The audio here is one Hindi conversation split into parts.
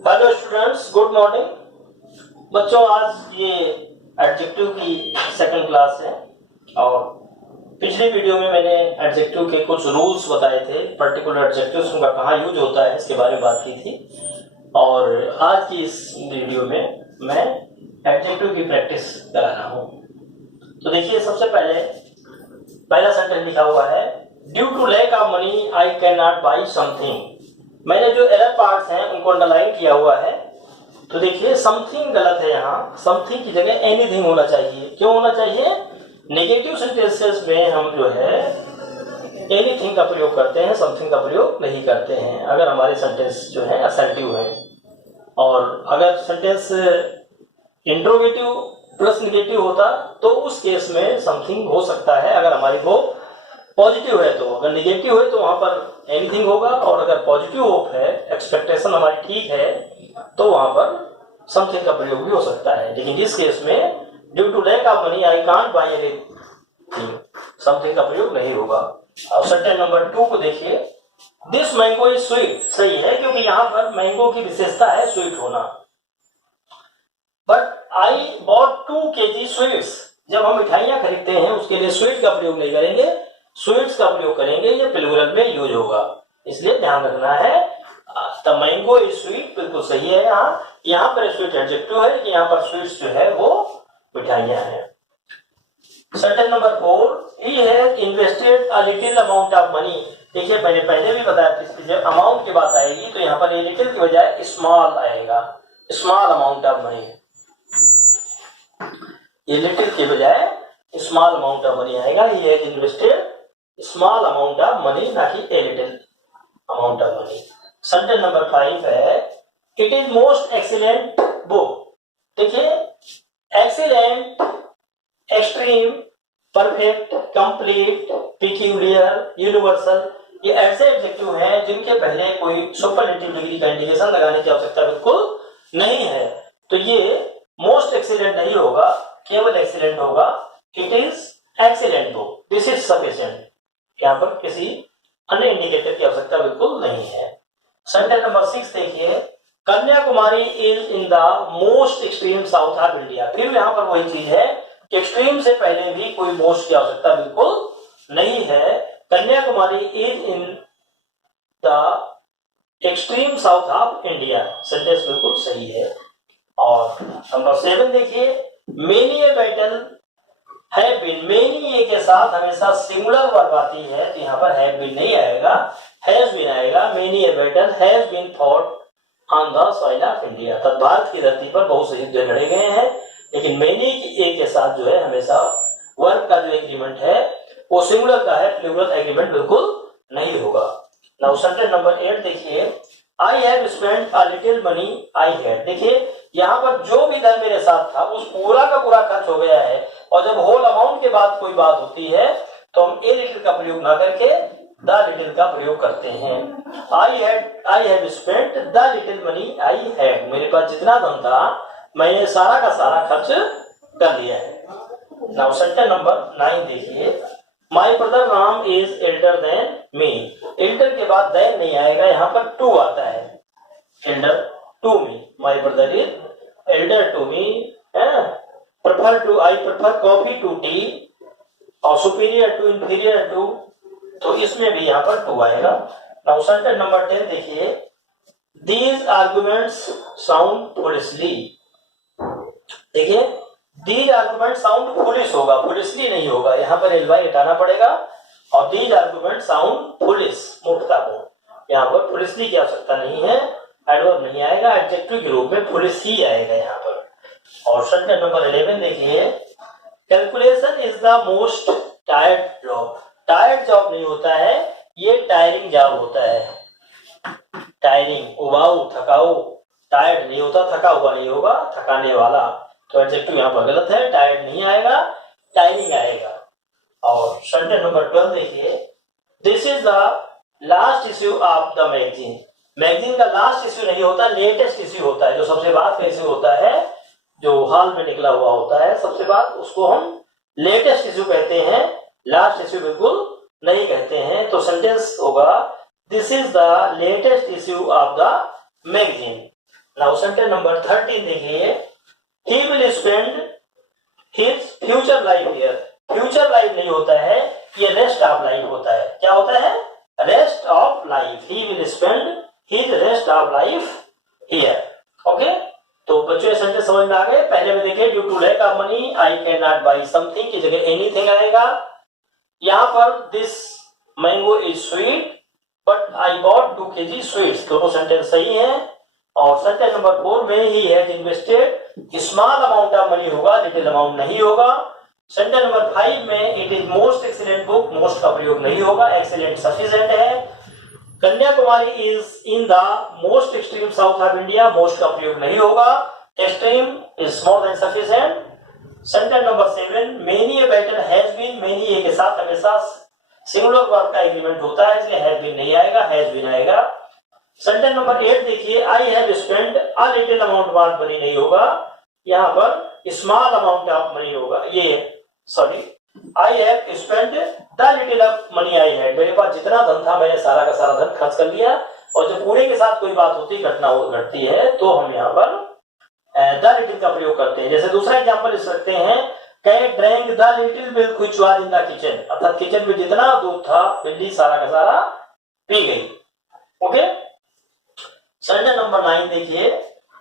Hello students, good morning. बच्चों, आज ये एडजेक्टिव की सेकंड क्लास है और पिछले वीडियो में मैंने एडजेक्टिव के कुछ रूल्स बताए थे, पर्टिकुलर एडजेक्टिव्स उनका कहाँ यूज होता है इसके बारे में बात की थी। और आज की इस वीडियो में मैं एडजेक्टिव की प्रैक्टिस करा रहा हूँ। तो देखिए, सबसे पहले पहला सेंटेंस लिखा हुआ है, due to lack of money I can not buy something. मैंने जो एरर पार्ट्स हैं उनको अंडरलाइन किया हुआ है। तो देखिए, समथिंग गलत है, यहाँ समथिंग की जगह एनीथिंग होना चाहिए। क्यों होना चाहिए? नेगेटिव सेंटेंसेस में हम जो है एनीथिंग का प्रयोग करते हैं, समथिंग का प्रयोग नहीं करते हैं अगर हमारे सेंटेंस जो है असर्टिव है। और अगर सेंटेंस इंट्रोगेटिव प्लस नेगेटिव होता तो उस केस में समथिंग हो सकता है अगर हमारी वो पॉजिटिव है। तो अगर नेगेटिव है तो वहां पर एनीथिंग होगा, और अगर पॉजिटिव होप है, एक्सपेक्टेशन हमारी ठीक है, तो वहां पर समथिंग का प्रयोग भी हो सकता है। लेकिन इस केस में due to lack of money I can't buy anything, something का प्रयोग नहीं होगा। अब सेंटेंस नंबर 2 को देखिए, दिस मैंगो इज स्वीट। सही है, क्योंकि यहाँ पर मैंगो की विशेषता है स्वीट होना। But I bought 2 kg sweets. जब हम मिठाइयां खरीदते हैं उसके लिए स्वीट का प्रयोग नहीं करेंगे, स्वीट्स का प्रयोग करेंगे। ये प्लूरल में यूज होगा, इसलिए ध्यान रखना है। द मैंगो इज स्वीट बिल्कुल सही है। यहाँ पर स्वीट एडजेक्टिव है कि यहाँ पर स्वीट्स जो है वो मिठाइयां हैं। Sentence number 4, he has invested a little amount of money. देखिए, मैंने पहले भी बताया था, जब अमाउंट की बात आएगी तो यहाँ पर ये लिटिल की बजाय स्मॉल आएगा, स्मॉल अमाउंट ऑफ मनी। ये लिटिल के बजाय स्मॉल अमाउंट ऑफ मनी आएगा। He has invested small amount of money, ना कि a little amount of money. Sentence number 5 है, it is most excellent book. देखिए, excellent, extreme, perfect, complete, peculiar, universal, ये ऐसे एडजेक्टिव हैं जिनके पहले कोई सुपरलेटिव डिग्री का इंडिकेशन लगाने की आवश्यकता बिल्कुल नहीं है। तो ये मोस्ट एक्सीलेंट नहीं होगा, केवल एक्सीलेंट होगा। It is excellent book, this is sufficient. यहाँ पर किसी अन्य इंडिकेटर की आवश्यकता बिल्कुल नहीं है। सेंटेंस नंबर 6 देखिए, Kanyakumari is in the most extreme south of India. फिर यहाँ पर वही चीज है, एक्सट्रीम से पहले भी कोई मोस्ट की आवश्यकता बिल्कुल नहीं है। Kanyakumari is in the extreme south of India, sentence बिल्कुल सही है। और नंबर 7 देखिए, many a battle have been. Many a के साथ हमेशा सिंगुलर वर्ब आती है, तो यहाँ पर हैव बीन नहीं आएगा, हैज बीन आएगा। Many a battle has been fought on the soil of India. तब भारत की धरती पर बहुत से युद्ध लड़े गए हैं, लेकिन मेनी की ए के साथ जो है हमेशा वर्ब का जो एग्रीमेंट है वो सिंगुलर का है, प्लूरल एग्रीमेंट बिल्कुल नहीं होगा। नाउ सेंटेंस नंबर 8 देखिए, I have spent a little money I had. देखिए, यहाँ पर जो भी धन मेरे साथ था उस पूरा का पूरा खर्च हो गया है। और जब होल अमाउंट के बाद कोई बात होती है तो हम ए लिटिल का प्रयोग ना करके द लिटिल का प्रयोग करते हैं। I have spent the little money I had. मेरे पास जितना धन था मैंने सारा का सारा खर्च कर लिया है। नाउ सेंटेंस नंबर 9 देखिए, my brother Ram is Elder than me. Elder के बाद देन नहीं आएगा, यहाँ पर टू आता है। Elder to me, my brother is elder to me. Prefer to, I prefer coffee to tea, और सुपीरियर टू, इंफीरियर टू, तो इसमें भी यहाँ पर टू आएगा। नाउ सेंटेंस नंबर 10 देखिए, दीज आर्गुमेंट्स साउंड फुलिशली। देखिए, दीज आर्गुमेंट साउंड फुलिश होगा, फुलिशली नहीं होगा। यहाँ पर एलवाई हटाना पड़ेगा और दीज आर्गुमेंट साउंड फुलिश, मूर्खतापूर्ण। यहाँ पर फुलिशली की आवश्यकता नहीं है, एडवर्ब नहीं आएगा, एडजेक्टिव के रूप में फुलिश ही आएगा यहाँ पर। और सेंटेंस नंबर 11 देखिए, calculation is the most tired job. Tired job नहीं होता है, ये टायरिंग जॉब होता है। टायरिंग, उबाऊ, थकाऊ। टायर्ड नहीं होता, थका हुआ नहीं होगा, थकाने वाला। तो एडजेक्टिव यहाँ पर गलत है, टायर्ड नहीं आएगा, टायरिंग आएगा। और सेंटेंस नंबर 12 देखिए, this is the last issue of the magazine. Magazine का लास्ट इश्यू नहीं होता, लेटेस्ट इश्यू होता है। जो सबसे बाद का इश्यू होता है, जो हाल में निकला हुआ होता है सबसे बाद, उसको हम लेटेस्ट इश्यू कहते हैं। लास्ट इश्यू बिल्कुल नहीं कहते हैं, तो सेंटेंस होगा this is the latest issue of the magazine. Now sentence number 13 देखिए, he will spend his future life here. Future life नहीं होता है, ये रेस्ट ऑफ लाइफ होता है। क्या होता है? Rest of life. He will spend his rest of life here. Okay, तो बच्चों ये सेंटेंस समझ में आ गए। पहले में देखिए, due to lack of money I can not buy something की जगह एनीथिंग आएगा। यहाँ पर this mango is sweet but I bought 2 kg sweets, दोनों सेंटेंस सही है। और सेंटेंस नंबर 4 में ही has invested small amount of money होगा, लिटिल अमाउंट नहीं होगा। सेंटेंस नंबर 5 में it is most excellent book, most का प्रयोग नहीं होगा, एक्सीलेंट सफिशिएंट है। Kanyakumari is in the most extreme south of India, most का प्रयोग नहीं होगा, extreme is more than sufficient. Sentence number 7 many a battle has been, many a के साथ हमेशा सिंगुलर वर्ब का एग्रीमेंट होता है, इसलिए हैज बीन नहीं आएगा, हैज बीन आएगा। सेंटेंस नंबर 8 देखिए, I have spend a little amount of money नहीं होगा, यहाँ पर स्मॉल अमाउंट ऑफ मनी होगा। ये sorry, I have spend the little of money I had, मेरे पास जितना धन था मैंने सारा का सारा धन खर्च कर लिया। और जब पूरे के साथ कोई बात होती, घटना घटती है, तो हम यहाँ पर द लिटिल का प्रयोग करते हैं। जैसे दूसरा एग्जांपल ले सकते हैं, cat drank the little milk which was in the kitchen, अर्थात किचन में जितना दूध था बिल्ली सारा का सारा पी गई। ओके, सेंटेंस नंबर 9 देखिए,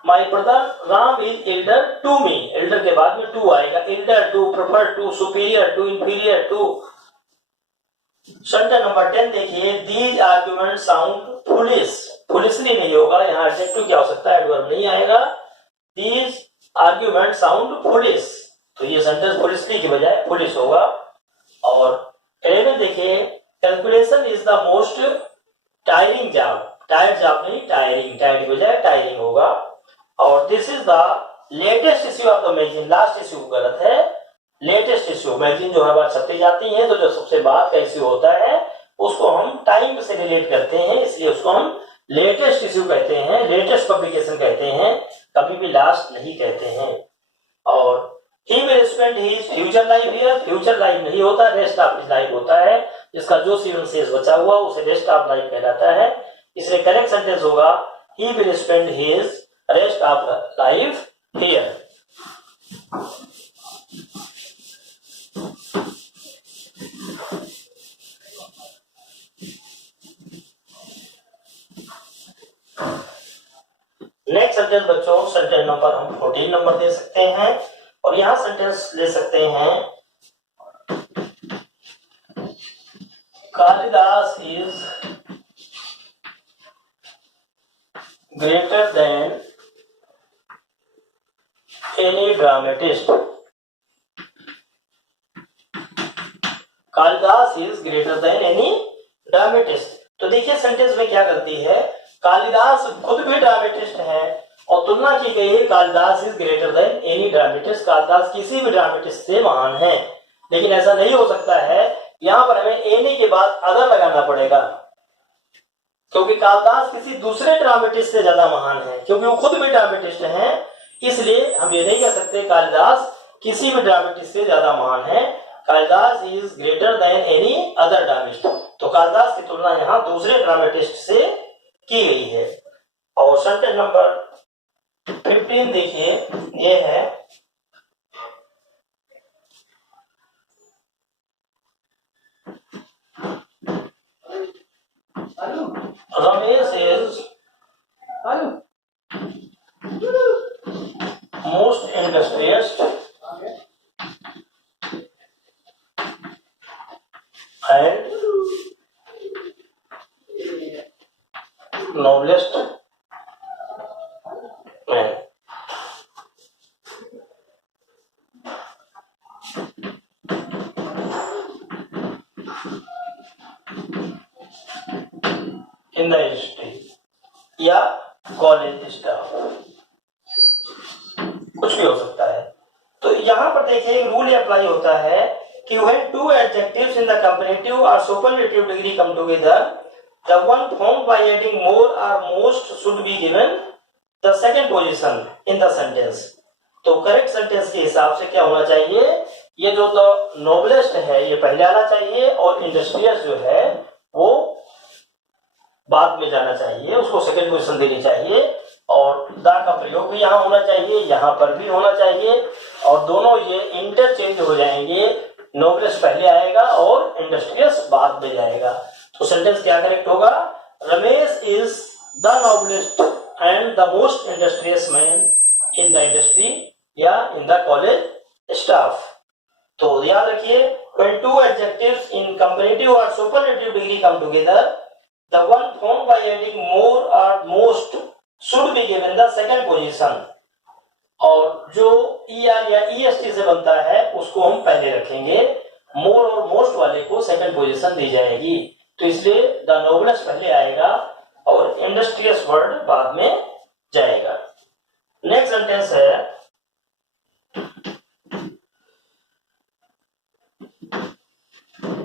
my brother Ram is elder to me, elder के बाद में टू आएगा, elder to, prefer to, superior to, inferior to. Sentence number 10 देखिए, these argument sound foolish, foolishly नहीं होगा, यहाँ एडजेक्टिव क्या हो सकता है, एडवर्ब नहीं आएगा। दीज आर्गुमेंट साउंड फुलिश, तो ये सेंटेंस फुलिशली की बजाय फुलिश होगा। और 11 देखिए, calculation is the most tiring job, tired job नहीं, टायरिंग, टायर्ड की बजाय टायरिंग होगा। और this is the latest issue of the magazine, last issue गलत है, लेटेस्ट इश्यू। मैगजीन जो हर बार छपती जाती है, तो जो सबसे बाद का इश्यू होता है उसको हम टाइम से रिलेट करते हैं, इसलिए उसको हम लेटेस्ट इश्यू कहते हैं, लेटेस्ट पब्लिकेशन कहते हैं, कभी भी लास्ट नहीं कहते हैं। और he will spend his future life here, future life नहीं होता, रेस्ट ऑफ हिज लाइफ होता है, जिसका जो सीवन शेष बचा हुआ उसे रेस्ट ऑफ लाइफ कहलाता है। इसलिए करेक्ट सेंटेंस होगा he will spend his rest of life here। Next sentence बच्चों, सेंटेंस नंबर हम 14 नंबर दे सकते हैं, और यहां सेंटेंस ले सकते हैं, Kalidas is greater than any dramatist, Kalidas is greater than any dramatist. तो देखिए सेंटेंस में क्या गलती है, कालिदास खुद भी ड्रामेटिस्ट है और तुलना की गई है Kalidas is greater than any dramatist, Kalidas किसी भी ड्रामेटिस्ट से महान है। लेकिन ऐसा नहीं हो सकता है, यहां पर हमें एनी के बाद अदर लगाना पड़ेगा, क्योंकि कालिदास किसी दूसरे ड्रामेटिस्ट से ज्यादा महान है, क्योंकि वो खुद भी ड्रामेटिस्ट हैं। इसलिए हम ये नहीं कह सकते कालिदास किसी भी ड्रामेटिस्ट से ज्यादा महान है, Kalidas is greater than any other dramatist. तो कालिदास की तुलना यहाँ दूसरे ड्रामेटिस्ट से की गई है। और सेंटेंस नंबर 15 देखिए, ये है, Ramesh is most industriest and noblest man। In the history या कॉलेज स्टाफ, कुछ भी हो सकता है। तो यहां पर देखिए एक रूल अप्लाई होता है कि when two adjectives in the comparative or superlative degree come together, the one formed by adding more or most should be given the second position in the sentence। तो करेक्ट सेंटेंस के हिसाब से क्या होना चाहिए ये जो द नोबलेस्ट है ये पहले आना चाहिए और इंडस्ट्रियस जो है वो बाद में जाना चाहिए, उसको सेकंड पोजीशन देनी चाहिए। और द का प्रयोग भी यहाँ होना चाहिए, यहाँ पर भी होना चाहिए, और दोनों ये इंटरचेंज हो जाएंगे। नोबलेस्ट पहले आएगा और इंडस्ट्रियस बाद में जाएगा। तो सेंटेंस क्या करेक्ट होगा? Ramesh is the noblest and the most industrious man in the industry या इन द कॉलेज स्टाफ। तो याद रखिए, when two adjectives in comparative or superlative degree come together, the one formed by adding more or most should be given the second position। और जो er या est से बनता है उसको हम पहले रखेंगे, more और most वाले को सेकंड पोजीशन दी जाएगी। तो इसलिए द नोबलेस्ट पहले आएगा और इंडस्ट्रियस वर्ड बाद में जाएगा। नेक्स्ट सेंटेंस है,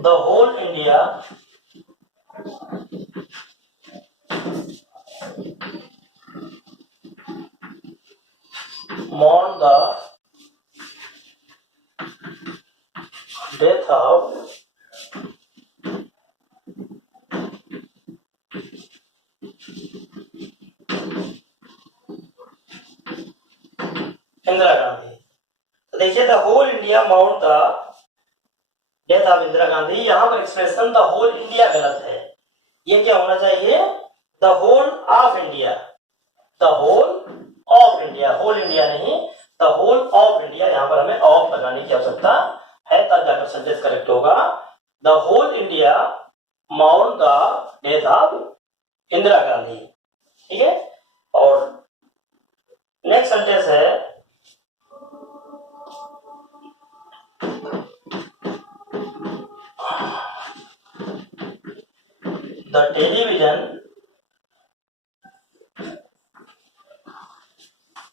the whole India mourn the death of Indira Gandhi. तो देखिए, द होल इंडिया माउंट the death of Indira Gandhi, यहाँ पर एक्सप्रेशन द होल इंडिया गलत है। ये क्या होना चाहिए? The whole of India, the whole of India, whole India नहीं, द होल ऑफ इंडिया। यहाँ पर हमें ऑफ लगाने की आवश्यकता है, तब जाकर सेंटेंस करेक्ट होगा। द होल इंडिया माउंट the death of Indira Gandhi. ठीक है। और नेक्स्ट सेंटेंस है, the television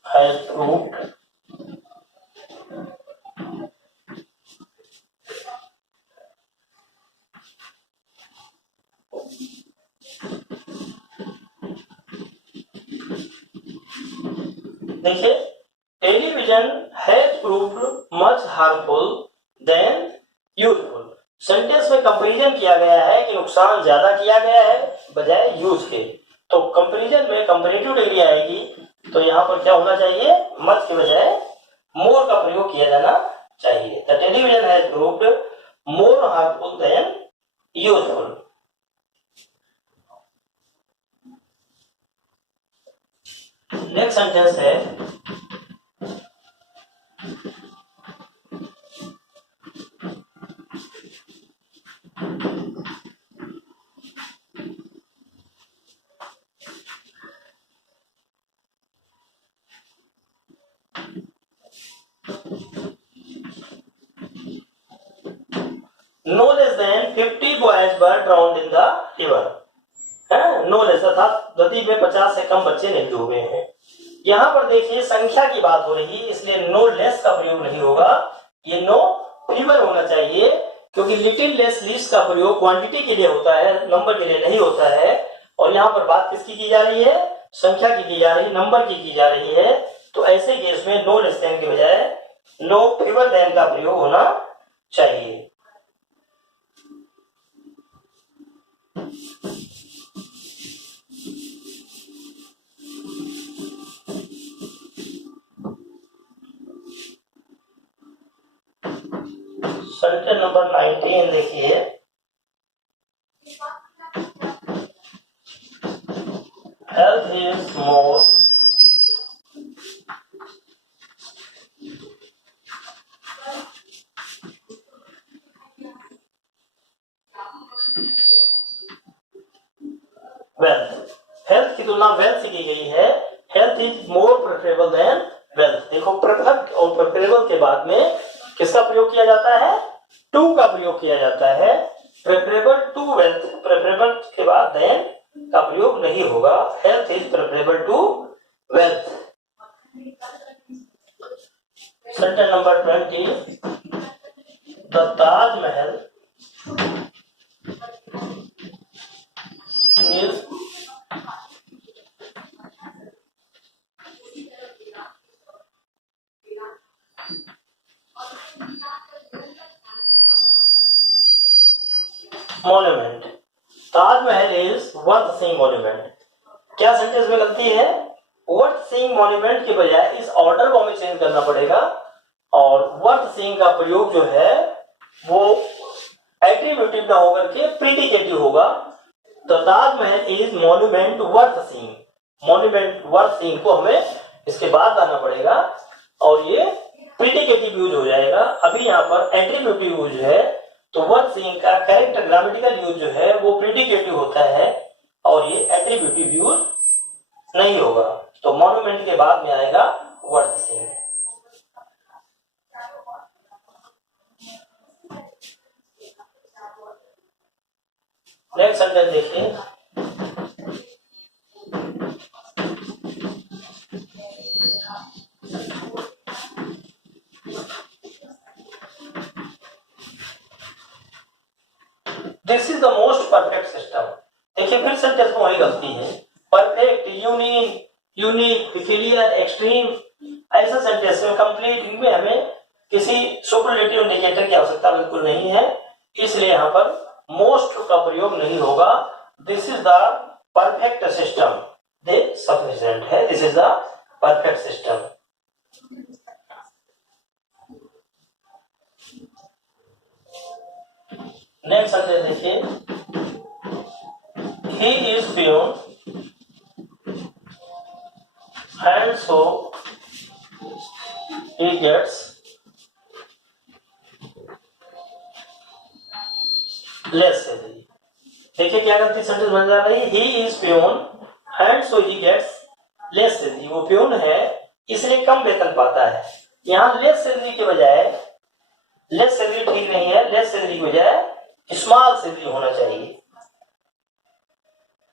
has proved देखिए, television has proved much harmful than useful. Sentence में कंपैरिजन किया गया है कि नुकसान ज्यादा किया गया है बजाय यूज के। तो कंपैरिजन में कंपैरेटिव डिग्री आएगी, तो यहाँ पर क्या होना चाहिए? मच के बजाय मोर का प्रयोग किया जाना चाहिए। The television has proved more harmful than useful. Next sentence है, no less than 50 boys were drowned in the river। No less अर्थात नदी में 50 से कम बच्चे नहीं डूबे हैं। यहाँ पर देखिए संख्या की बात हो रही, इसलिए नो लेस का प्रयोग नहीं होगा, ये नो फीवर होना चाहिए, क्योंकि लिटिल लेस लीस्ट का प्रयोग क्वांटिटी के लिए होता है, नंबर के लिए नहीं होता है। और यहाँ पर बात किसकी की जा रही है? संख्या की जा रही, नंबर की जा रही है। तो ऐसे केस में नो लेस देन के बजाय नो फीवर देन का प्रयोग होना चाहिए। सेंटेंस नंबर 19 देखिए, health is more wealth. Health की तुलना वेल्थ से की गई है। Health is more preferable than wealth. देखो, प्रेफर और प्रेफरेबल के बाद में किसका प्रयोग किया जाता है? टू का प्रयोग किया जाता है। प्रेफरेबल टू वेल्थ, प्रेफरेबल के बाद देन का प्रयोग नहीं होगा। Health is preferable to wealth. Sentence number 20, the Taj Mahal is monument, Taj Mahal is worth seeing monument. क्या सेंटेंस में गलती है? वर्थ सीइंग मॉन्यूमेंट के बजाय इस ऑर्डर को हमें चेंज करना पड़ेगा और वर्थ सीइंग का प्रयोग जो है वो एट्रीब्यूटिव ना होकर के प्रीडिकेटिव होगा। तो Taj Mahal is monument worth seeing, monument worth seeing को हमें इसके बाद लाना पड़ेगा और ये प्रीडिकेटिव यूज हो जाएगा। अभी यहाँ पर एट्रीब्यूटिव यूज है, तो वर्थ सीइंग का करेक्ट ग्रामेटिकल यूज जो है वो प्रीडिकेटिव होता है और ये एट्रीब्यूटिव यूज नहीं होगा। तो मॉन्यूमेंट के बाद में आएगा वर्थ सीइंग। नेक्स्ट सेंटेंस देखिए, this is the most perfect system. देखिए फिर सेंटेंस में वही गलती है, परफेक्ट, यूनिक, पिक्यूलियर, एक्सट्रीम, ऐसा सेंटेंस में कंप्लीट में हमें किसी सुपरलेटिव इंडिकेटर की आवश्यकता बिल्कुल नहीं है, इसलिए यहाँ पर मोस्ट का प्रयोग नहीं होगा। This is the perfect system, the sufficient है, this is the perfect system. Next sentence देखिए, he is pure and so he gets less salary। देखिए क्या गलती सेंटेंस बन जा रही है, he is peon and so he gets less salary। वो प्यून है इसलिए कम वेतन पाता है। यहाँ लेस सैलरी के बजाय, लेस सैलरी ठीक नहीं है, लेस सैलरी के बजाय स्मॉल सैलरी होना चाहिए,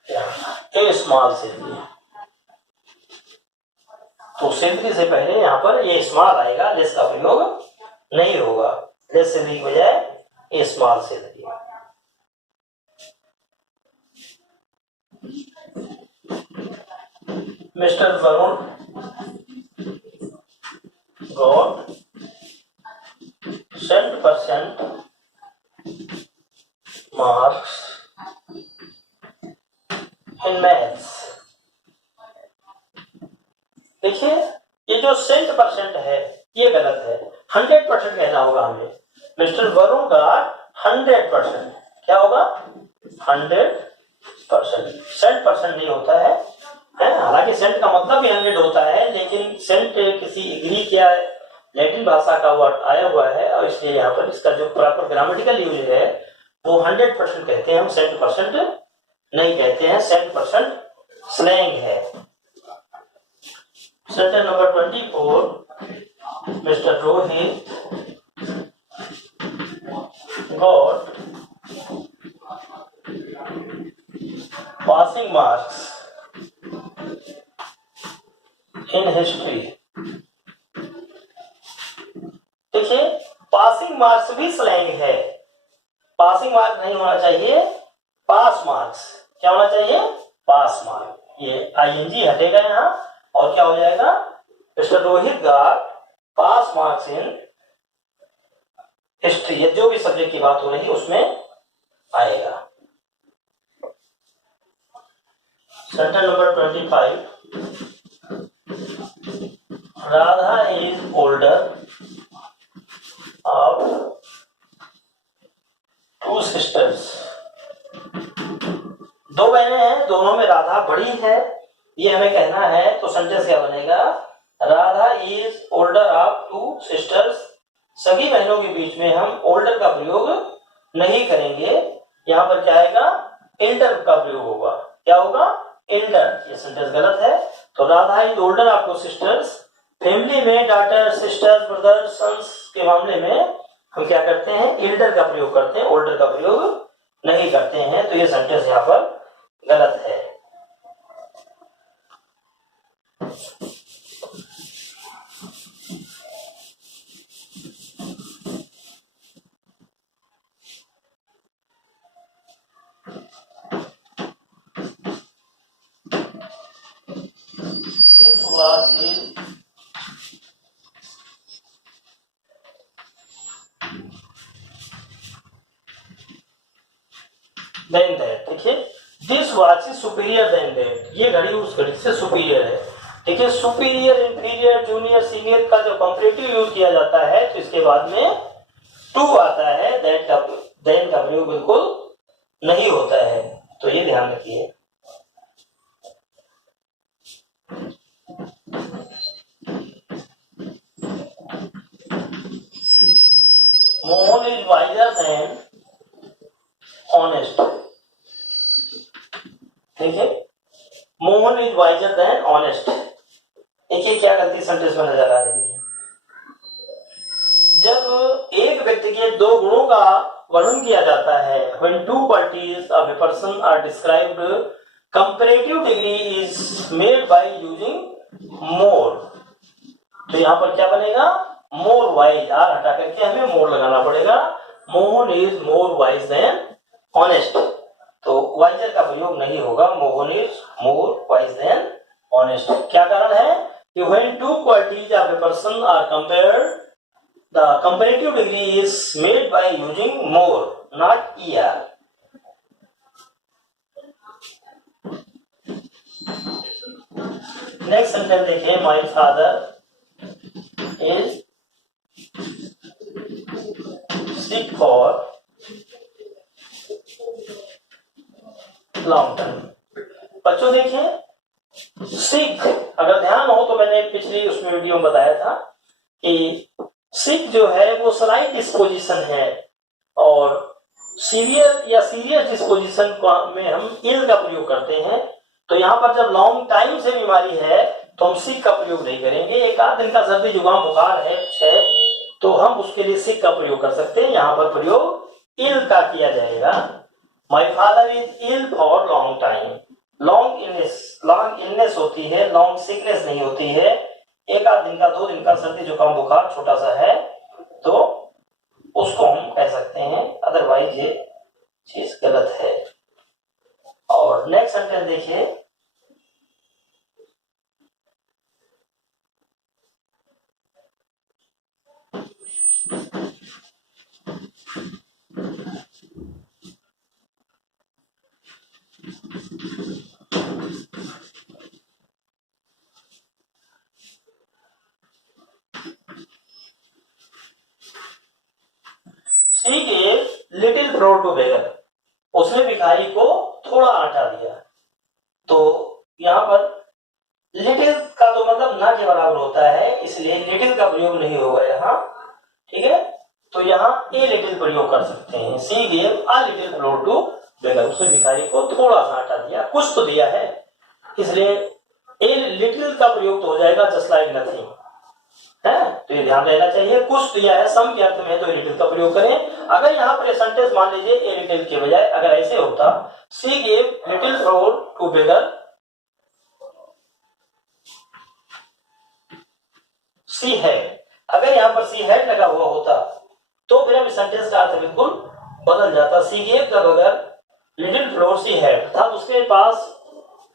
ए स्मॉल सैलरी। तो सैलरी से पहले यहाँ पर ये स्मॉल आएगा, लेस का प्रयोग नहीं होगा। लेस सैलरी के बजाय a small salary. Mister Varun got 100% marks in maths. देखिए ये जो 100% है ये गलत है, 100% कहना होगा हमें। मिस्टर वरुण का 100%, क्या होगा? 100%, 100% नहीं होता है, हालांकि सेंट का मतलब भी 100 होता है, लेकिन सेंट किसी ग्रीक या लैटिन भाषा का वर्ड आया हुआ है और इसलिए यहाँ पर इसका जो प्रॉपर ग्रामेटिकल यूज है वो 100% कहते हैं, हम 100% नहीं कहते हैं, 100% स्लैंग है। Sentence number 24, mister Rohit got passing marks in history. देखिए पासिंग मार्क्स भी स्लैंग है, पासिंग मार्क्स नहीं होना चाहिए, पास मार्क्स। क्या होना चाहिए? पास मार्क। ये आईएनजी हटेगा यहाँ और क्या हो जाएगा? Mister Rohit got pass marks in history. ये जो भी सब्जेक्ट की बात हो रही है उसमें आएगा। Sentence number 25, Radha is older of 2 sisters. 2 बहनें हैं, दोनों में राधा बड़ी है, ये हमें कहना है। तो सेंटेंस क्या बनेगा? Radha is older of 2 sisters. सभी बहनों के बीच में हम ओल्डर का प्रयोग नहीं करेंगे, यहाँ पर क्या आएगा? एल्डर का प्रयोग होगा। क्या होगा? एल्डर। ये सेंटेंस गलत है। तो Radha is older of 2 sisters. Family में डॉटर, सिस्टर, ब्रदर, सन्स के मामले में हम क्या करते हैं? एल्डर का प्रयोग करते हैं, ओल्डर का प्रयोग नहीं करते हैं। तो ये सेंटेंस यहाँ पर गलत है। This was a than that. देखिए this watch is superior than that, ये घड़ी उस घड़ी से सुपीरियर है। देखिए सुपीरियर, इंफीरियर, जूनियर, सीनियर का जो कंपैरेटिव यूज किया जाता है तो इसके बाद में टू आता है, दैट का देन का प्रयोग बिल्कुल नहीं होता है, तो ये ध्यान रखिए। Mohan is wiser than honest. देखिए Mohan is wiser than honest, देखिए क्या गलती सेंटेंस में नजर आ रही है। जब एक व्यक्ति के दो गुणों का वर्णन किया जाता है, when two qualities of a person are described, comparative degree is made by using more। तो यहाँ पर क्या बनेगा, more wise, आर हटा करके हमें more लगाना पड़ेगा। Mohan is more wise than honest, तो वाइजर का प्रयोग नहीं होगा, Mohan is more wise than honest। क्या कारण है कि when two qualities of a person are compared, the comparative degree is made by using more, not er। Next sentence देखिए, my father is sick for long term. बच्चों देखिए सिक, अगर ध्यान हो तो मैंने पिछली उसमें वीडियो में बताया था कि सिक जो है वो स्लाइट डिस्पोजिशन है, और सीवियर या सीरियस डिस्पोजिशन में हम इल का प्रयोग करते हैं। तो यहाँ पर जब लॉन्ग टाइम से बीमारी है तो हम सिक का प्रयोग नहीं करेंगे। एक आध दिन का सर्दी जुकाम बुखार है तो हम उसके लिए सिक का प्रयोग कर सकते हैं, यहाँ पर प्रयोग इल का किया जाएगा। My father is ill for long time. Long illness होती है, लॉन्ग सिकनेस नहीं होती है। एक आध दिन का, दो दिन का सर्दी जुकाम बुखार छोटा सा है तो उसको हम कह सकते हैं, अदरवाइज ये चीज गलत है। और नेक्स्ट सेंटेंस देखिए, she gave little flour to beggar. उसने भिखारी को थोड़ा आटा दिया। तो यहाँ पर लिटिल का तो मतलब ना के बराबर होता है, इसलिए लिटिल का प्रयोग नहीं होगा यहाँ, ठीक है। तो यहाँ ए लिटिल प्रयोग कर सकते हैं। She gave a little flour to beggar, उसने भिखारी को थोड़ा सा आटा दिया, कुछ तो दिया है, इसलिए ए लिटिल का प्रयोग तो हो जाएगा जस्ट लाइक नथिंग है। तो ये ध्यान रहना चाहिए, कुछ दिया है सम के अर्थ में तो लिटिल का प्रयोग करें। अगर यहाँ पर सेंटेंस मान लीजिए ए लिटिल के बजाय अगर ऐसे होता, she gave little flour to beggar, she had. अगर यहाँ पर शी हैड लगा हुआ होता तो फिर हम सेंटेंस का अर्थ बिल्कुल बदल जाता। She gave the beggar little floor she had, अर्थात उसके पास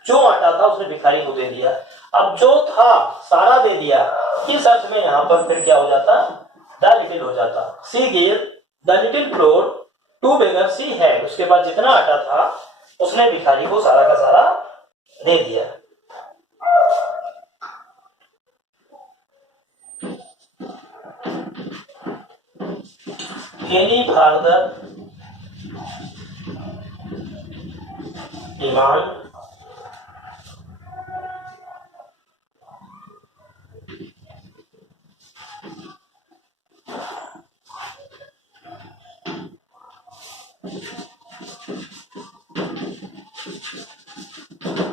जो आटा था उसने भिखारी को दे दिया। अब जो था सारा दे दिया, इस अर्थ में यहाँ पर फिर क्या हो जाता, द लिटिल हो जाता। She gave the little flour to beggar she had, उसके बाद जितना आटा था उसने भिखारी को सारा का सारा दे दिया। एनी फर्दर डिमांड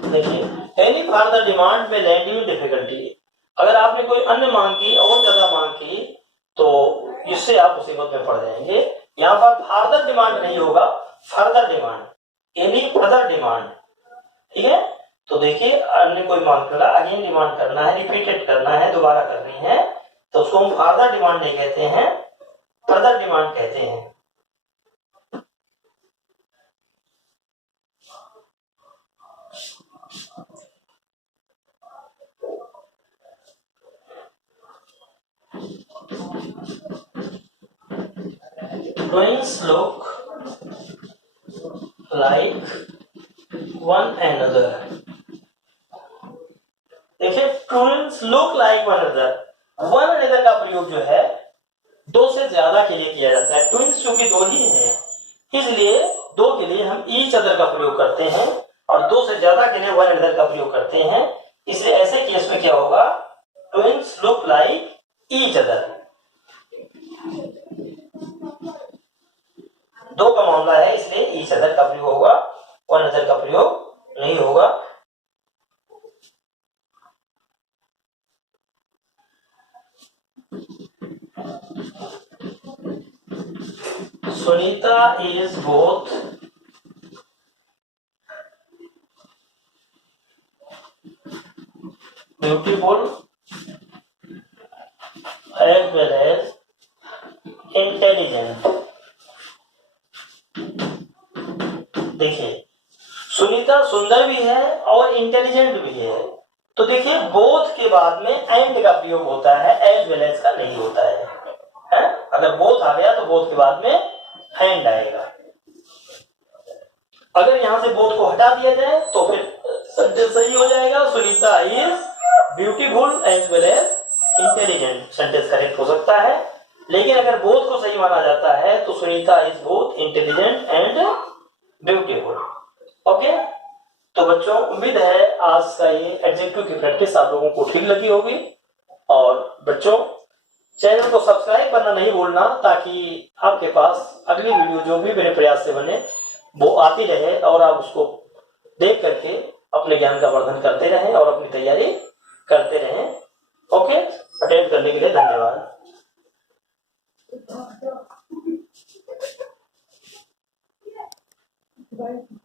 देखिए, एनी फर्दर डिमांड में लैंड यू डिफिकल्टी। अगर आपने कोई अन्य मांग की और ज्यादा मांग की तो इससे आप मुसीबत में पड़ जाएंगे। यहाँ पर फर्दर डिमांड नहीं होगा, further demand, any further demand, ठीक है। तो देखिए अन्य कोई मांग करना, अगेन डिमांड करना है, रिपीटेड करना है, दोबारा करनी है, तो उसको हम फर्दर डिमांड नहीं कहते हैं, फर्दर डिमांड कहते हैं। Twins look like one another। देखिए twins look like one another. One another का प्रयोग जो है दो से ज्यादा के लिए किया जाता है। ट्विंस चूंकि दो ही हैं, इसलिए दो के लिए हम ईच अदर का प्रयोग करते हैं और दो से ज्यादा के लिए वन अनदर का प्रयोग करते हैं। इसलिए ऐसे केस में क्या होगा, twins look like each other. दो का मामला है इसलिए ईच अदर का प्रयोग होगा, वन अदर का प्रयोग नहीं होगा। Sunita is both beautiful as well as intelligent. देखिए सुनीता सुंदर भी है और इंटेलिजेंट भी है, तो देखिए बोथ के बाद में एंड का प्रयोग होता है, एज वेल एज का नहीं होता है। अगर बोथ आ गया तो बोथ के बाद में एंड आएगा। अगर यहां से बोथ को हटा दिया जाए तो फिर सेंटेंस सही हो जाएगा, Sunita is beautiful as well as intelligent, sentence correct हो सकता है। लेकिन अगर बोथ को सही माना जाता है तो Sunita is both intelligent and beautiful. Okay, तो बच्चों उम्मीद है आज का ये एडजेक्टिव की प्रैक्टिस आप लोगों को ठीक लगी होगी। और बच्चों चैनल को सब्सक्राइब करना नहीं भूलना, ताकि आपके पास अगली वीडियो जो भी मेरे प्रयास से बने वो आती रहे और आप उसको देख करके अपने ज्ञान का वर्धन करते रहें और अपनी तैयारी करते रहें। ओके, अटेंड करने के लिए धन्यवाद। Bye.